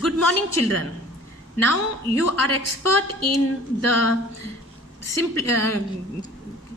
Good morning, children. Now you are expert in the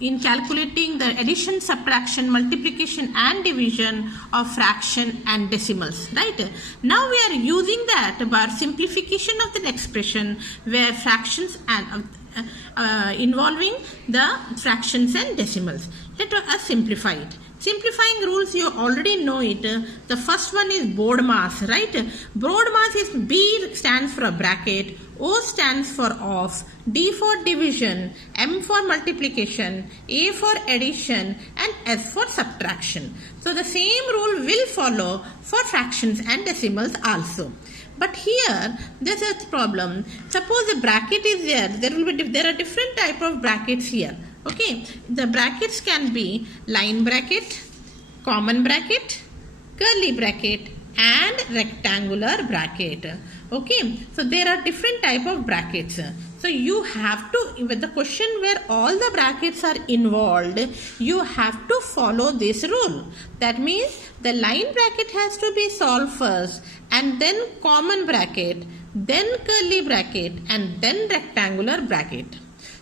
in calculating the addition, subtraction, multiplication and division of fraction and decimals, right? Now we are using that by simplification of the expression where fractions and involving the fractions and decimals. Let us simplify it. Simplifying rules, you already know it. The first one is BODMAS, right? BODMAS is B stands for a bracket, O stands for off, D for division, M for multiplication, A for addition and S for subtraction. So the same rule will follow for fractions and decimals also. But here there's a problem. Suppose the bracket is there. There are different type of brackets here. Okay, the brackets can be line bracket, common bracket, curly bracket and rectangular bracket. Okay, so there are different type of brackets. So you have to, with the question where all the brackets are involved, you have to follow this rule. That means the line bracket has to be solved first and then common bracket, then curly bracket and then rectangular bracket.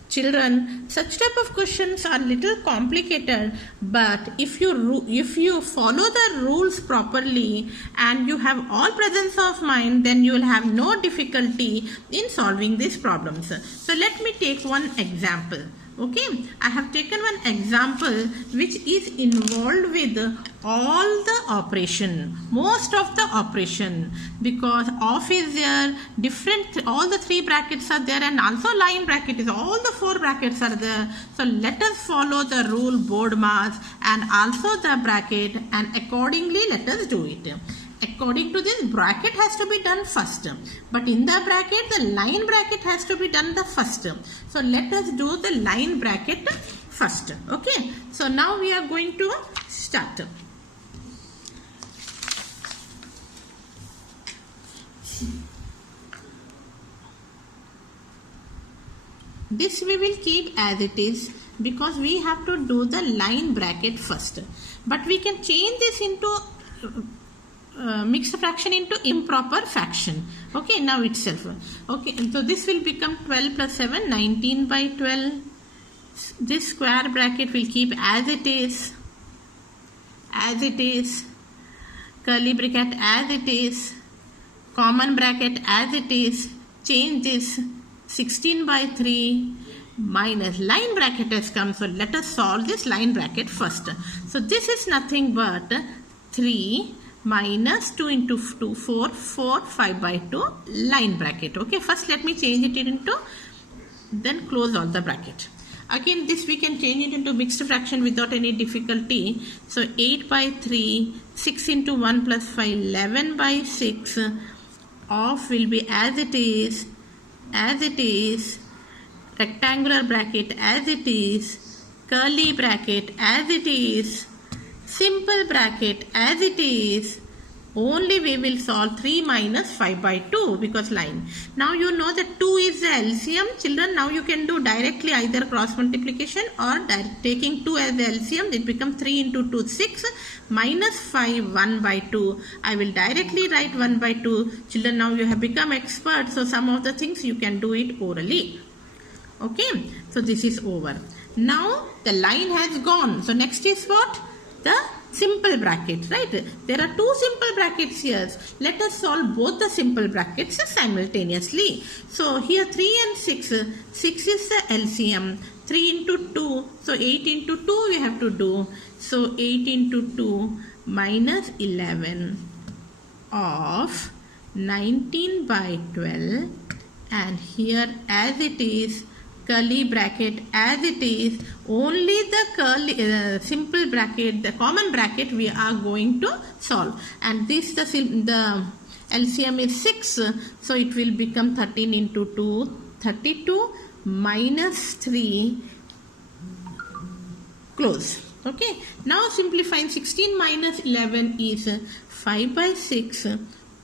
Children, such type of questions are little complicated, but if you follow the rules properly and you have all presence of mind, then you will have no difficulty in solving these problems. So let me take one example. Okay, I have taken one example which is involved with all the operation, most of the operation, because off is there, different, all the three brackets are there and also line bracket is, all the four brackets are there. So let us follow the rule BODMAS and also the bracket and accordingly let us do it. According to this, bracket has to be done first, but in the bracket the line bracket has to be done the first. So let us do the line bracket first. Okay, so now we are going to start. This we will keep as it is because we have to do the line bracket first, but we can change this into mixed fraction into improper fraction. Okay, now itself. Okay, so this will become 12 plus 7, 19 by 12. This square bracket will keep as it is, curly bracket as it is, common bracket as it is, change this 16 by 3 minus line bracket has come. So let us solve this line bracket first. So this is nothing but 3 minus 2 into 2, 4, 4, 5 by 2 line bracket. Okay, first let me change it into, then close all the bracket. Again this we can change it into mixed fraction without any difficulty. So 8 by 3, 6 into 1 plus 5, 11 by 6, off will be as it is, rectangular bracket as it is, curly bracket as it is, simple bracket as it is. Only we will solve 3 minus 5 by 2 because line. Now you know that 2 is the LCM. Children, now you can do directly either cross multiplication or taking 2 as the LCM. It becomes 3 into 2, 6 minus 5, 1 by 2. I will directly write 1 by 2. Children, now you have become experts. So some of the things you can do it orally. Okay, so this is over. Now the line has gone. So next is what? The simple bracket, right? There are two simple brackets here. Let us solve both the simple brackets simultaneously. So here 3 and 6. 6 is the LCM. 3 into 2. So 8 into 2 we have to do. So 8 into 2 minus 11 of 19 by 12. And here as it is, curly bracket as it is, only the curly simple bracket, the common bracket we are going to solve, and this the LCM is 6, so it will become 13 into 2, 32 minus 3, close. Okay, now simplifying 16 minus 11 is 5 by 6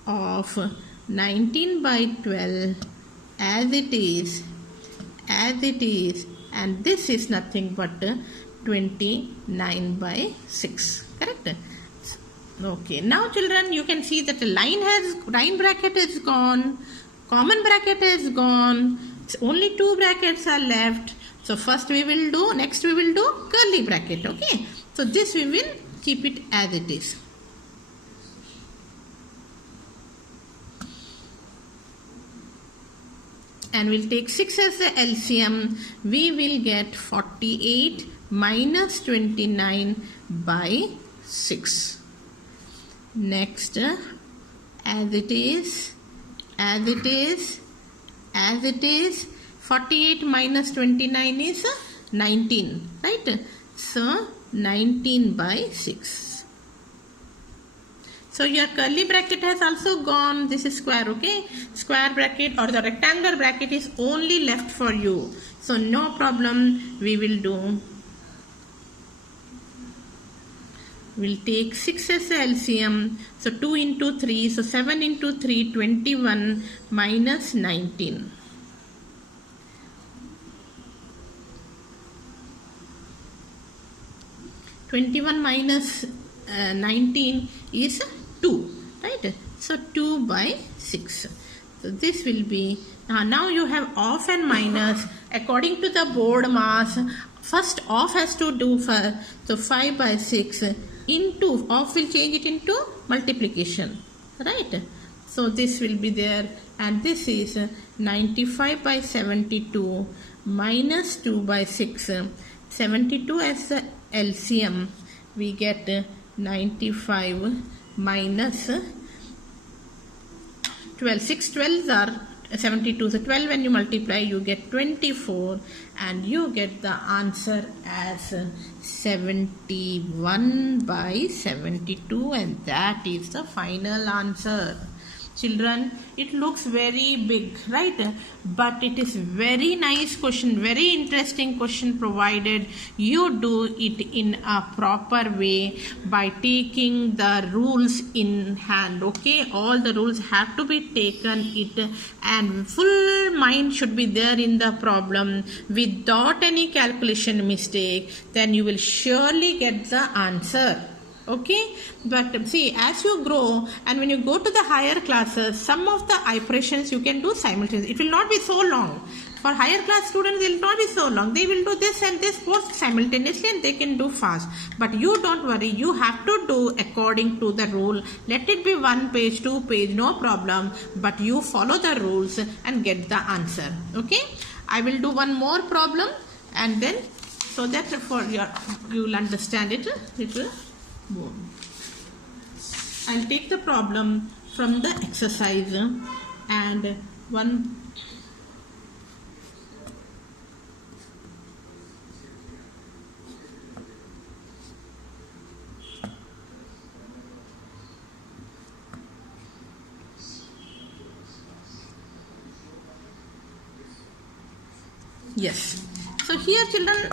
of 19 by 12 as it is, and this is nothing but 29 by 6, correct? Okay, now children, you can see that the line bracket is gone, common bracket is gone, only two brackets are left. So next we will do curly bracket, okay. So this we will keep it as it is. And we'll take 6 as the LCM. We will get 48 minus 29 by 6. Next, as it is, 48 minus 29 is 19, right? So 19 by 6. So your curly bracket has also gone. This is square, okay? Square bracket or the rectangular bracket is only left for you. So no problem, we will do. We'll take 6 as the LCM. So 2 into 3. So 7 into 3, 21 minus 19. 21 minus 19 is 2, right? So 2 by 6. So this will be, now you have off and minus according to the board mass. First off has to do for, so 5 by 6 into, off will change it into multiplication, right? So this will be there, and this is 95 by 72 minus 2 by 6. 72 as the LCM, we get 95 minus 12. 6 12s are 72. So 12 when you multiply, you get 24, and you get the answer as 71 by 72, and that is the final answer. Children, it looks very big, right? But it is very nice question, very interesting question, provided you do it in a proper way by taking the rules in hand, okay? All the rules have to be taken and full mind should be there in the problem without any calculation mistake. Then you will surely get the answer. Okay, but see, as you grow and when you go to the higher classes, some of the operations you can do simultaneously. It will not be so long. For higher class students, it will not be so long. They will do this and this both simultaneously and they can do fast. But you don't worry, you have to do according to the rule. Let it be 1 page, 2 page, no problem. But you follow the rules and get the answer. Okay, I will do one more problem, and then so that for you will understand it. I'll take the problem from the exercise and one. Yes. So here, children,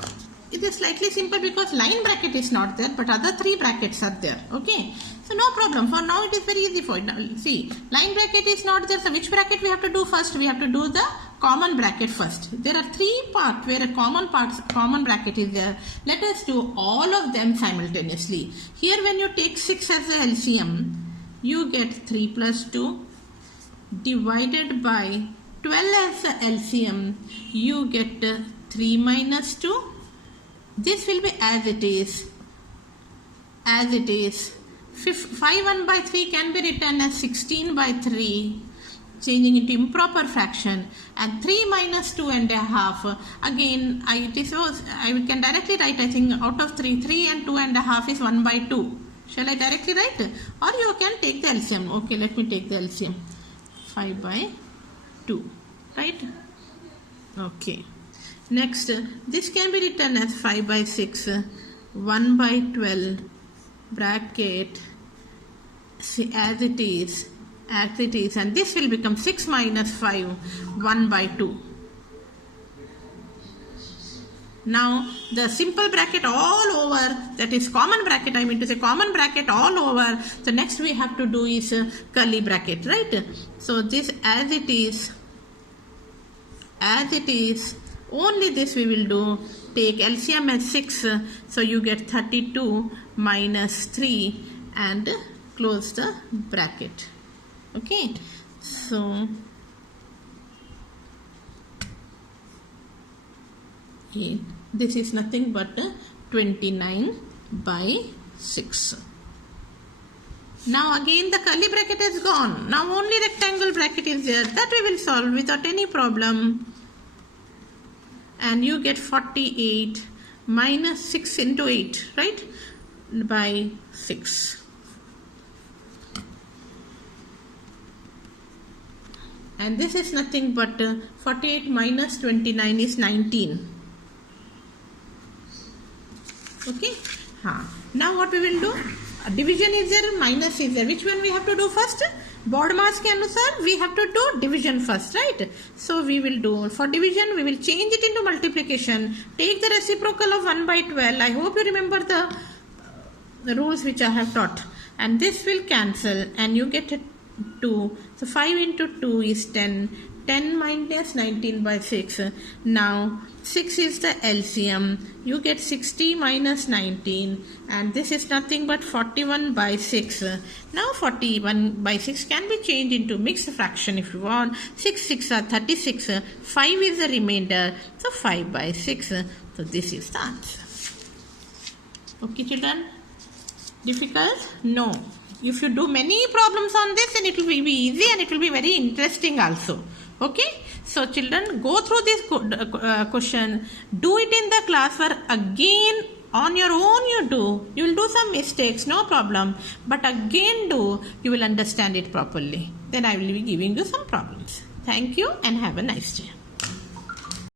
it is slightly simple because line bracket is not there, but other 3 brackets are there. Okay, so no problem. For now it is very easy for you. Now, see, line bracket is not there, so which bracket we have to do first? We have to do the common bracket first. There are 3 parts where a common bracket is there. Let us do all of them simultaneously. Here when you take 6 as the LCM, you get 3 plus 2 divided by 12 as the LCM, you get 3 minus 2. This will be as it is. 5 1 by 3 can be written as 16 by 3, changing into improper fraction, and 3 minus 2 and a half. Again, I can directly write, I think out of 3 and 2 and a half is 1 by 2. Shall I directly write? Or you can take the LCM. Okay, let me take the LCM. 5 by 2, right? Okay. Next, this can be written as 5 by 6, 1 by 12, bracket, as it is, and this will become 6 minus 5, 1 by 2. Now, the simple bracket all over, that is common bracket, I mean to say common bracket all over. So next we have to do is curly bracket, right? So this as it is, only this we will do. Take LCM as 6, so you get 32 minus 3 and close the bracket. Okay, so this is nothing but 29 by 6. Now again the curly bracket is gone. Now only rectangle bracket is there. That we will solve without any problem. And you get 48 minus 6 into 8, right? By 6. And this is nothing but 48 minus 29 is 19. Okay. Now what we will do? Division is there, minus is there. Which one we have to do first? Board mass के अनुसार we have to do division first, right? So we will do, for division we will change it into multiplication. Take the reciprocal of 1 by 12. I hope you remember the rules which I have taught. And this will cancel and you get 2. So 5 into 2 is 10. 10 minus 19 by 6. Now 6 is the LCM. You get 60 minus 19 and this is nothing but 41 by 6. Now 41 by 6 can be changed into mixed fraction if you want. 6 6 are 36. 5 is the remainder. So 5 by 6. So this is the answer. Okay children? Difficult? No. If you do many problems on this, then it will be easy and it will be very interesting also. Okay, so children, go through this question, do it in the class, where again on your own you will do some mistakes, no problem, but again you will understand it properly. Then I will be giving you some problems. Thank you and have a nice day.